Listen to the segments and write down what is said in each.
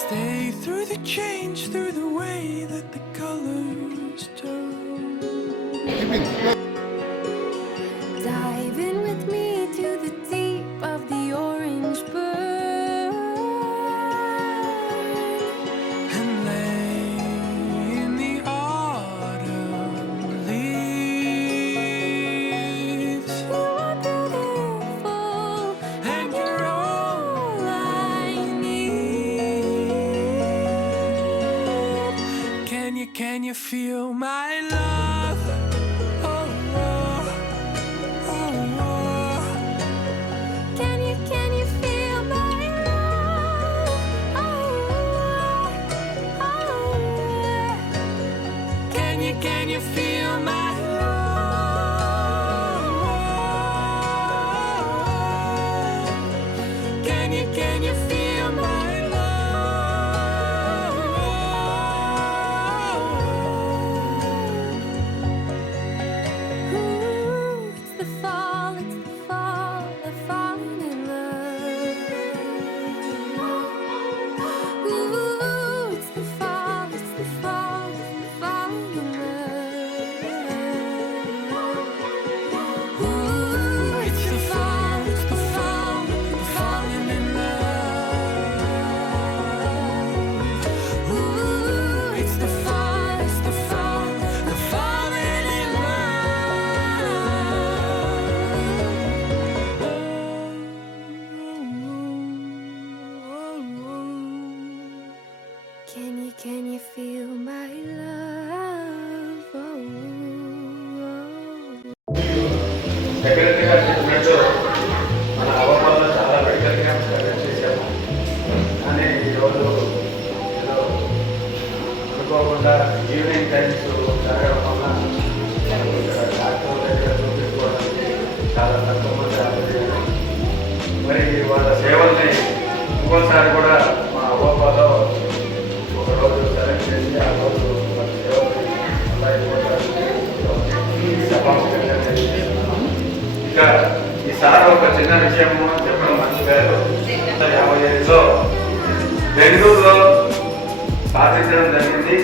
Stay through the change, through the way that the colors turn. Dive in with me to the deep of the orange burn And lay in the autumn leaves. You are beautiful And you're all I need. Can you feel my love? Oh, oh, oh, oh. Can you feel my love? Oh, oh. Can you feel my love? Can you feel my love? Ooh, it's the fall, the falling in love. Ooh, it's the fall, the falling in love. Ooh, It's the fall, the falling in love. Ooh, it's the fall, the falling in love. Can you feel my love? Oh. Secretary గారు చెప్పినట్టు మన అవగాహన చాలా medical camps conduct చేశాము. కానీ ఈరోజు ఏదో అనుకోకుండా ఈవినింగ్ టైమ్స్ జరగడం వల్ల మనకు ఇక్కడ డాక్టర్ దగ్గర చూపించుకోవడానికి చాలా తక్కువ మంది హాజరయ్యారు. మరి వాళ్ళ సేవల్ని ఇంకోసారి కూడా మా అవగాహనలో ఒకరోజు సెలెక్ట్ చేసి ఆ రోజు వాళ్ళ సేవల్ని ఇంకా ఈసారి ఒక చిన్న విషయము చెప్పడం మంచిగారు 55లో బెంగళూరులో సాధించడం జరిగింది.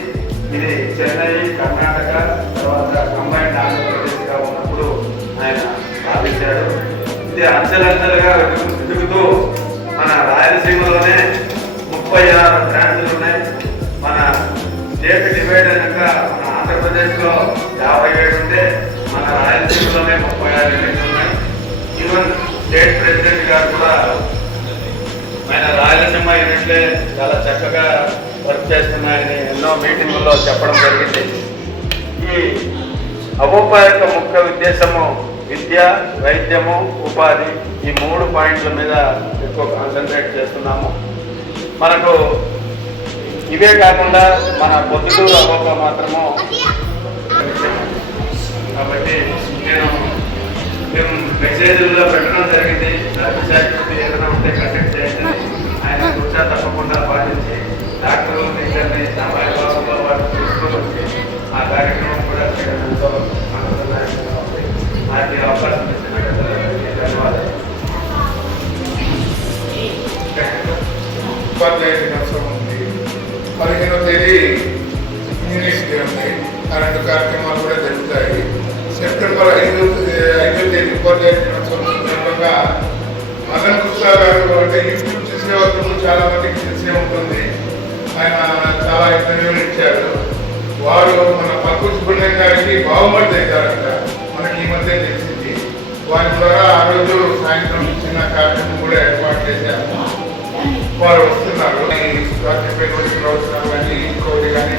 ఇది చెన్నై, కర్ణాటక, తర్వాత కంబైన్డ్ ఆంధ్రప్రదేశ్గా ఉన్నప్పుడు ఆయన సాధించాడు. ఇది అంచెలంచెలుగా వెతుకుతూ మన రాయలసీమలోనే 36 బ్రాంచ్లు ఉన్నాయి. మన స్టేట్ డివైడ్ అయినాక మన ఆంధ్రప్రదేశ్లో 57 ఉంటే మన రాయలసీమలోనే 36 యూనిట్లు ఉన్నాయి. ఈవెన్ స్టేట్ ప్రెసిడెంట్ గారు కూడా ఆయన రాయలసీమ యూనిట్లే చాలా చక్కగా వర్క్ చేస్తున్నాయని ఎన్నో మీటింగుల్లో చెప్పడం జరిగింది. ఈ అవోపా యొక్క ముఖ్య ఉద్దేశము విద్య, వైద్యము, ఉపాధి, ఈ 3 పాయింట్ల మీద ఎక్కువ కాన్సన్ట్రేట్ చేస్తున్నాము. మనకు ఇవే కాకుండా మన పొద్దుటూరు అవోపా మాత్రము. కాబట్టి మేము మెసేజ్లో పెట్టడం జరిగింది. విశాఖపతి ఏదైనా ఉంటే కండక్ట్ చేయండి. ఆయన కూర్చో తప్పకుండా పాటించి డాక్టర్లు టీచర్ని సమయభావంలో వారు తీసుకుని వచ్చి ఆ కార్యక్రమం కూడా చేయడంతో ఆనందదాయకంగా ఉంది. నాకు అవకాశం ఇచ్చిన ధన్యవాదాలు. ఉపాధ్యాయ దినోత్సవం ఉంది. 15వ తేదీ ఇంజనీర్స్ డే ఉంది. అలాంటి కార్యక్రమాలు కూడా జరుగుతాయి. సెప్టెంబర్ 5వ తేదీ ఉపాధ్యాయ దినోత్సవం సందర్భంగా మదన్ గుప్తా గారు అంటే యూట్యూబ్ చూసే వాళ్ళు చాలా మందికి తెలిసే ఉంటుంది. ఆయన చాలా ఇంటర్వ్యూలు ఇచ్చారు. వారు మన పక్కు సుబ్రహ్మణ్యం గారికి బాగుమతి అవుతారంట. మనకి ఈ మధ్య తెలిసింది. వారి ద్వారా ఆ రోజు సాయంత్రం చిన్న కార్యక్రమం కూడా ఏర్పాటు చేశాము. వారు వస్తున్నారు. ప్రొఫెసర్ కానీ ఇంకోటి కానీ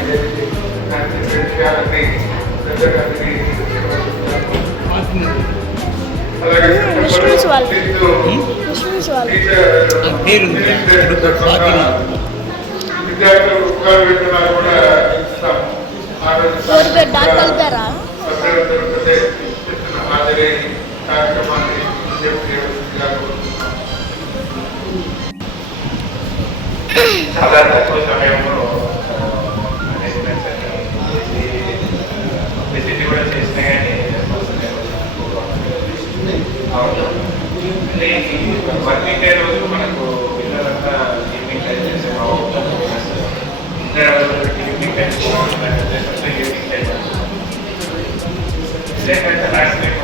అలాగే విద్యార్థులు ఉపకార వేతనాలు కూడా ఇస్తాము. ఆ రోజు సభ్యులందరూ హాజరై కార్యక్రమాన్ని చేయవలసిందిగా కోరుతున్నాము. చాలా తక్కువ సమయంలో పబ్లిసిటీ కూడా చేసినా కానీ వర్కింగ్ డే రోజు మనకు పిల్లలంతా ఈవినింగ్ టైం చేసే ఈవినింగ్ టైం ఈవినింగ్ టైం ఇదేంటంటే లాస్ట్ టైం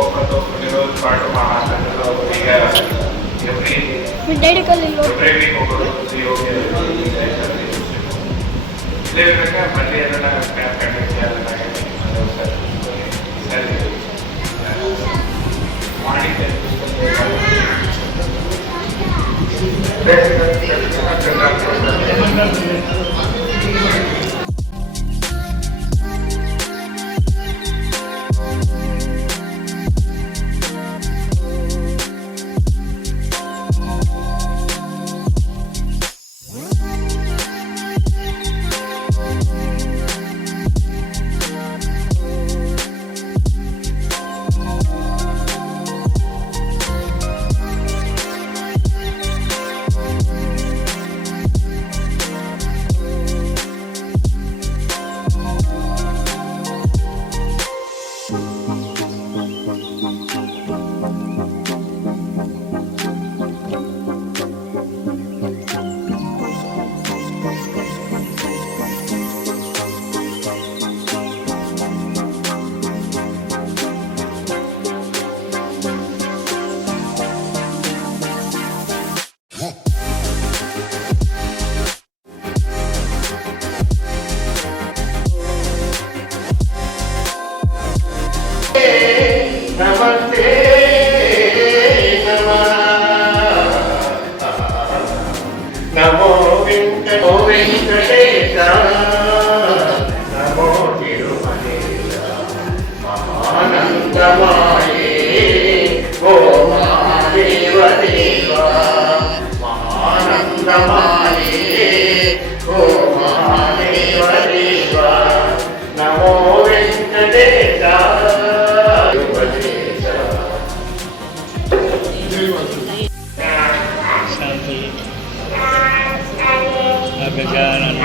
ఓపెన్తో కొన్ని రోజుల పాటు మా హాస్పిటల్లో ఎవ్రీ వీక్ ఒక రోజు యోగా ఇదే విధంగా మళ్ళీ ఏదైనా క్యాంప్ కండక్ట్ చేయాలన్నా కానీ మళ్ళీ ఒకసారి మార్నింగ్ నమస్తే నమో వెంకటేశ నమో తిరుమలేశ మహానందమాయే ఓ మహాదేవ దేవా మహానందమాయే ఓ మహాదేవ దేవా నమో వెంకటేశ गजानन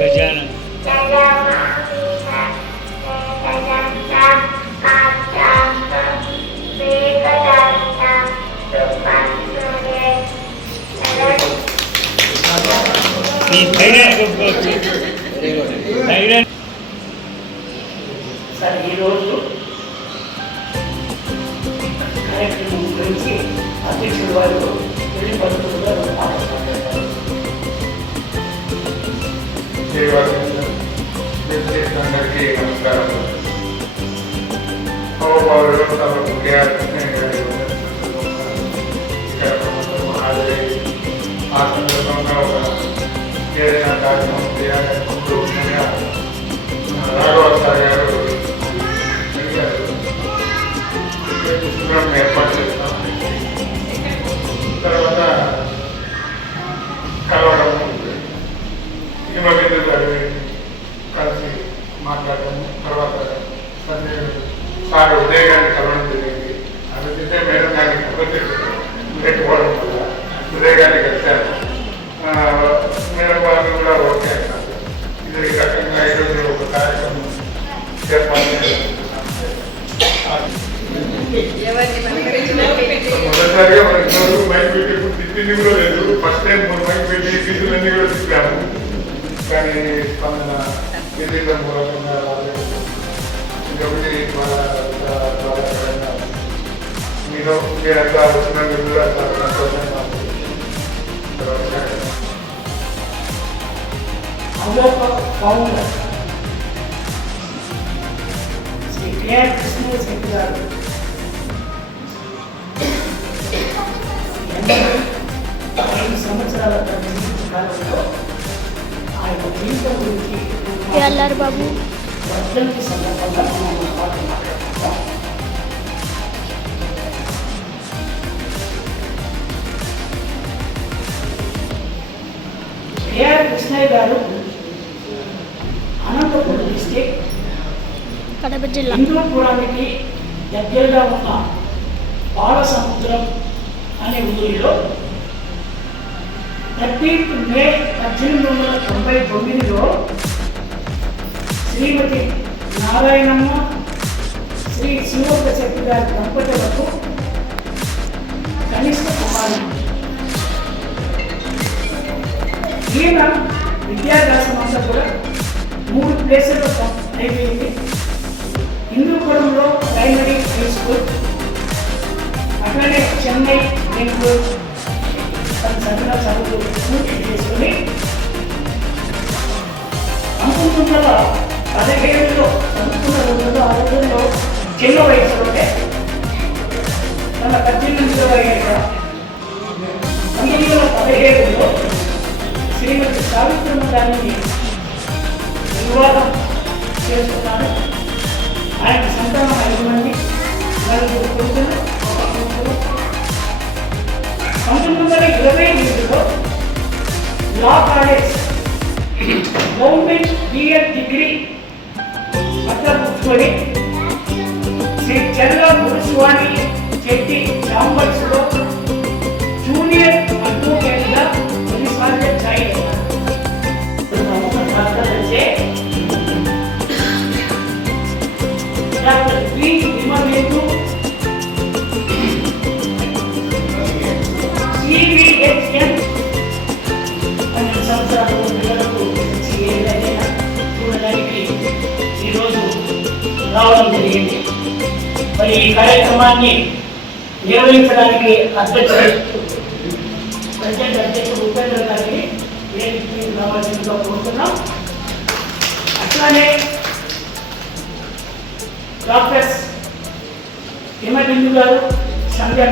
गजानन సార్ ఈరోజు కార్యక్రమం గురించి అధ్యక్షుడు వారు పెళ్లి పద్ధతులుగా అందరికీ నమస్కారం. హాజరై ఆ సందర్భంగా ఒక ఏదైనా కార్యక్రమం చేయాలనుకుంటూ ఉండగా రాఘవ సార్ గారు పుస్తకం ఏర్పాటు చేస్తాం. తర్వాత కలవడం హిమబిందు గారు కలిసి మాట్లాడటము. తర్వాత సార్ ఉదయ్ గారిని కలవడం జరిగింది. అదైతే మేడం గారికి లేకపోవడం వల్ల ఉదయ్ గారిని కలిశారు. మేడం వారిని కూడా ఓకే అన్నారు. ఇది రకంగా ఈరోజు ఒక కార్యక్రమం ఏర్పాటు చేస్తున్నాం. మొదటిసారిగా మనకి మైక్ పెట్టి తిప్పింది కూడా లేదు. ఫస్ట్ టైం మైక్ పెట్టి ఫీజులన్నీ కూడా తిప్పాము. కానీ స్పందన ఎన్నికల మూలకంగా రాలేదు. ఇంకొకటి మీరంతా వచ్చినందుకు కూడా చాలా సంతోషంగా ఉంది. ఫౌండర్ శ్రీ కేఆర్ కృష్ణశెట్టి గారు 5 సంవత్సరాల కాలంలో ఆయన జీవితం గురించి బాబు వర్ధంతి సందర్భంగా మనం మాట్లాడుతున్నాం. ఏఆర్ కృష్ణయ్య గారు అనంతపురం డిస్టిక్ కడప జిల్లా హిందూపురానికి దగ్గరగా ఉన్న బాలసముద్రం అనే ఊరిలో 13th మే 1899లో శ్రీమతి నారాయణమ్మ శ్రీ శివోగ శెట్టి గారి దంపతులకు కనిష్ట కుమారుడు. ఈయన విద్యాభ్యాసం అంతా కూడా 3 ప్లేసుల్లో అయిపోయింది. హిందూపురంలో ప్రైమరీ హై స్కూల్, అట్లనే చెన్నై, బెంగళూరు తన చదివిన చదువులు పూర్తి చేసుకుని 1917లో చదువుకున్న రోజుల్లో ఆ రోజుల్లో చిన్న వయసులోనే తన 18వ ఏట 1917లో శ్రీమతి సావిత్రమ్మ గారిని వివాహం చేసుకున్నాడు. ఆయన సంతానం 5 మంది, 4 కొడుకులు, 1 కూతురు. 1928లో law college government BEd degree పట్ల పుచ్చుకొని శ్రీ చెల్ల గురుస్వామి చెట్టి చాంబర్స్లో జూనియర్ అడ్వకేట్గా కొన్నిసార్లు జాయిన్ అయ్యారు. డాక్టర్ బి విమలేందు CVHM 12 సంవత్సరాలు పిల్లలకు ఏదైనా చూడడానికి ఈరోజు రావడం జరిగింది. మరి ఈ కార్యక్రమాన్ని నిర్వహించడానికి ప్రెసిడెంట్ అధ్యక్షుడు ఉపేంద్ర గారిని రావాల్సిందిగా కోరుతున్నాం. అట్లానే డాక్టర్స్ హిమబిందు గారు, సంధ్య